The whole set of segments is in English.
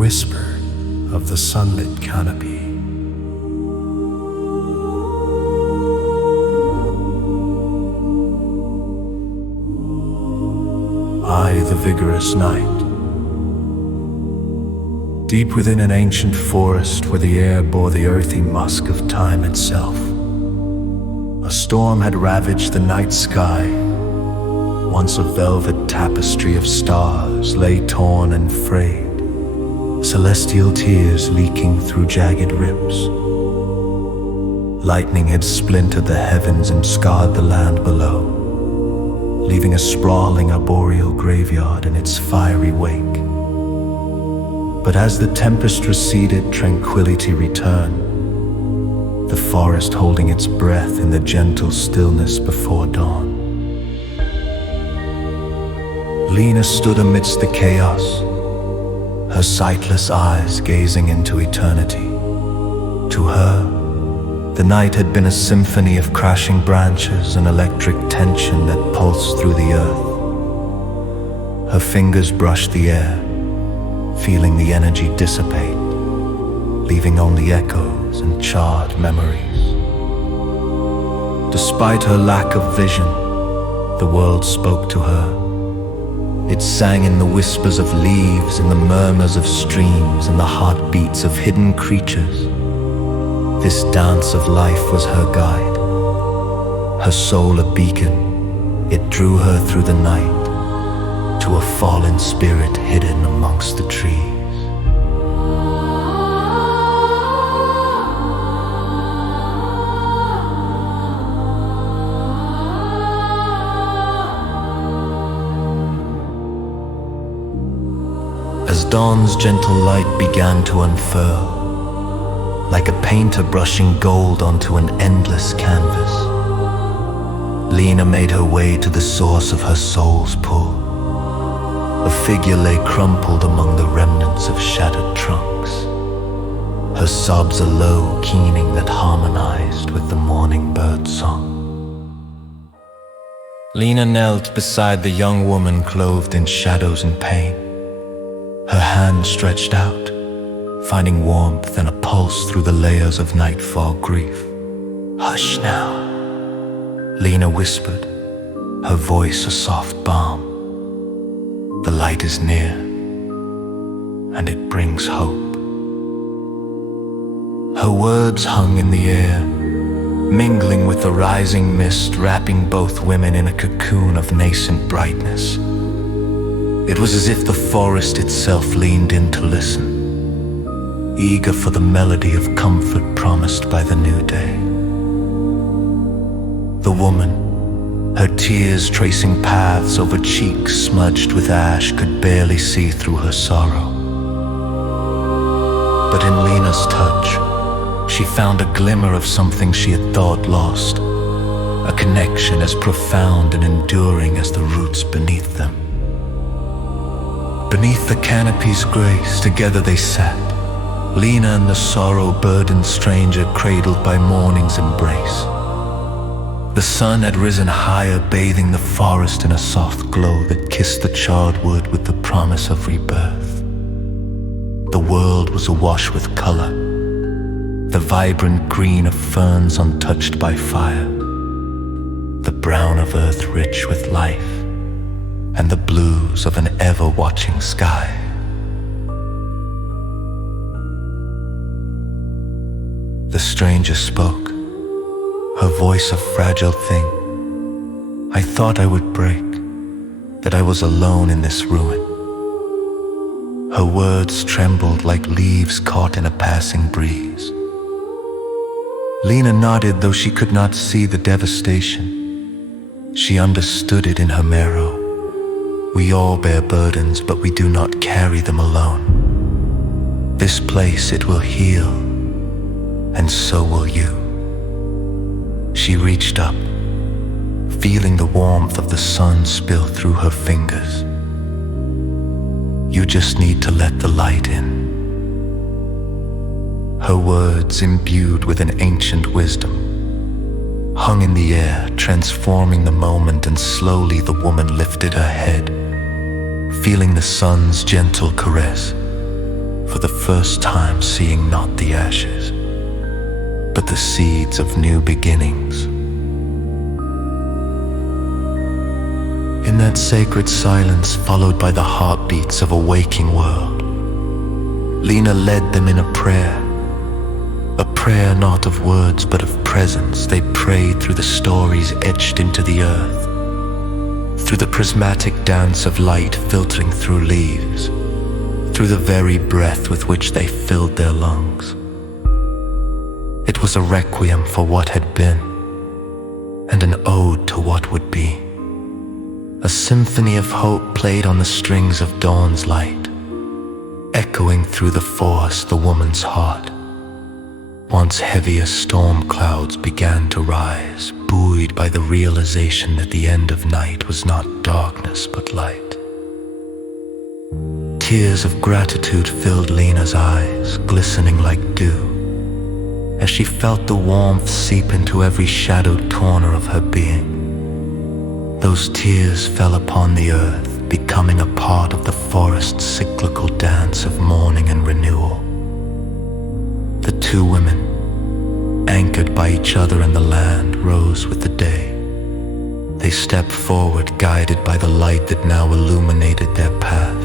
whisper of the sunlit canopy. I, the vigorous night, deep within an ancient forest where the air bore the earthy musk of time itself. A storm had ravaged the night sky. Once a velvet tapestry of stars lay torn and frayed, celestial tears leaking through jagged ribs. Lightning had splintered the heavens and scarred the land below, leaving a sprawling arboreal graveyard in its fiery wake. But as the tempest receded, tranquility returned, the forest holding its breath in the gentle stillness before dawn. Lena stood amidst the chaos, her sightless eyes gazing into eternity. To her, the night had been a symphony of crashing branches and electric tension that pulsed through the earth. Her fingers brushed the air, feeling the energy dissipate, leaving only echoes and charred memories. Despite her lack of vision, the world spoke to her. It sang in the whispers of leaves, in the murmurs of streams, in the heartbeats of hidden creatures. This dance of life was her guide, her soul a beacon. It drew her through the night to a fallen spirit hidden amongst the trees. As dawn's gentle light began to unfurl, like a painter brushing gold onto an endless canvas, Lena made her way to the source of her soul's pull. A figure lay crumpled among the remnants of shattered trunks, her sobs a low keening that harmonized with the morning bird song. Lena knelt beside the young woman clothed in shadows and pain, her hand stretched out, finding warmth and a pulse through the layers of nightfall grief. "Hush now," Lena whispered, her voice a soft balm. "The light is near, and it brings hope." Her words hung in the air, mingling with the rising mist, wrapping both women in a cocoon of nascent brightness. It was as if the forest itself leaned in to listen, eager for the melody of comfort promised by the new day. The woman, her tears tracing paths over cheeks smudged with ash, could barely see through her sorrow. But in Lena's touch, she found a glimmer of something she had thought lost, a connection as profound and enduring as the roots beneath them. Beneath the canopy's grace, together they sat, Lena and the sorrow-burdened stranger cradled by morning's embrace. The sun had risen higher, bathing the forest in a soft glow that kissed the charred wood with the promise of rebirth. The world was awash with color, the vibrant green of ferns untouched by fire, the brown of earth rich with life, and the blues of an ever-watching sky. The stranger spoke, her voice a fragile thing. "I thought I would break, that I was alone in this ruin." Her words trembled like leaves caught in a passing breeze. Lena nodded, though she could not see the devastation. She understood it in her marrow. We all bear burdens, but we do not carry them alone. This place, it will heal, and so will you. She reached up, feeling the warmth of the sun spill through her fingers. "You just need to let the light in." Her words, imbued with an ancient wisdom, hung in the air, transforming the moment, and slowly the woman lifted her head, feeling the sun's gentle caress, for the first time seeing not the ashes, but the seeds of new beginnings. In that sacred silence followed by the heartbeats of a waking world, Lena led them in a prayer not of words but of presence. They prayed through the stories etched into the earth, through the prismatic dance of light filtering through leaves, through the very breath with which they filled their lungs. It was a requiem for what had been, and an ode to what would be. A symphony of hope played on the strings of dawn's light, echoing through the forest the woman's heart. Once heavier storm clouds began to rise, buoyed by the realization that the end of night was not darkness but light. Tears of gratitude filled Lena's eyes, glistening like dew, as she felt the warmth seep into every shadowed corner of her being. Those tears fell upon the earth, becoming a part of the forest's cyclical dance of mourning and renewal. The two women, anchored by each other in the land, rose with the day. They stepped forward, guided by the light that now illuminated their path,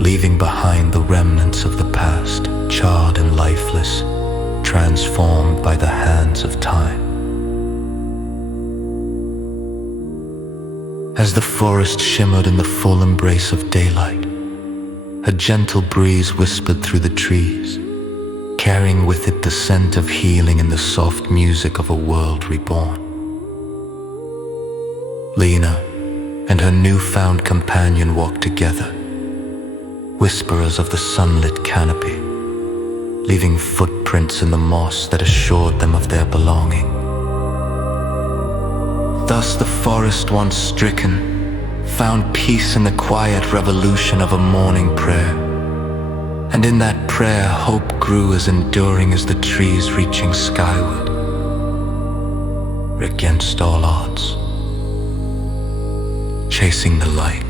leaving behind the remnants of the past, charred and lifeless, transformed by the hands of time. As the forest shimmered in the full embrace of daylight, a gentle breeze whispered through the trees, carrying with it the scent of healing and the soft music of a world reborn. Lena and her newfound companion walked together, whisperers of the sunlit canopy, leaving footprints in the moss that assured them of their belonging. Thus the forest, once stricken, found peace in the quiet revolution of a morning prayer. And in that prayer, hope grew as enduring as the trees reaching skyward, against all odds, chasing the light.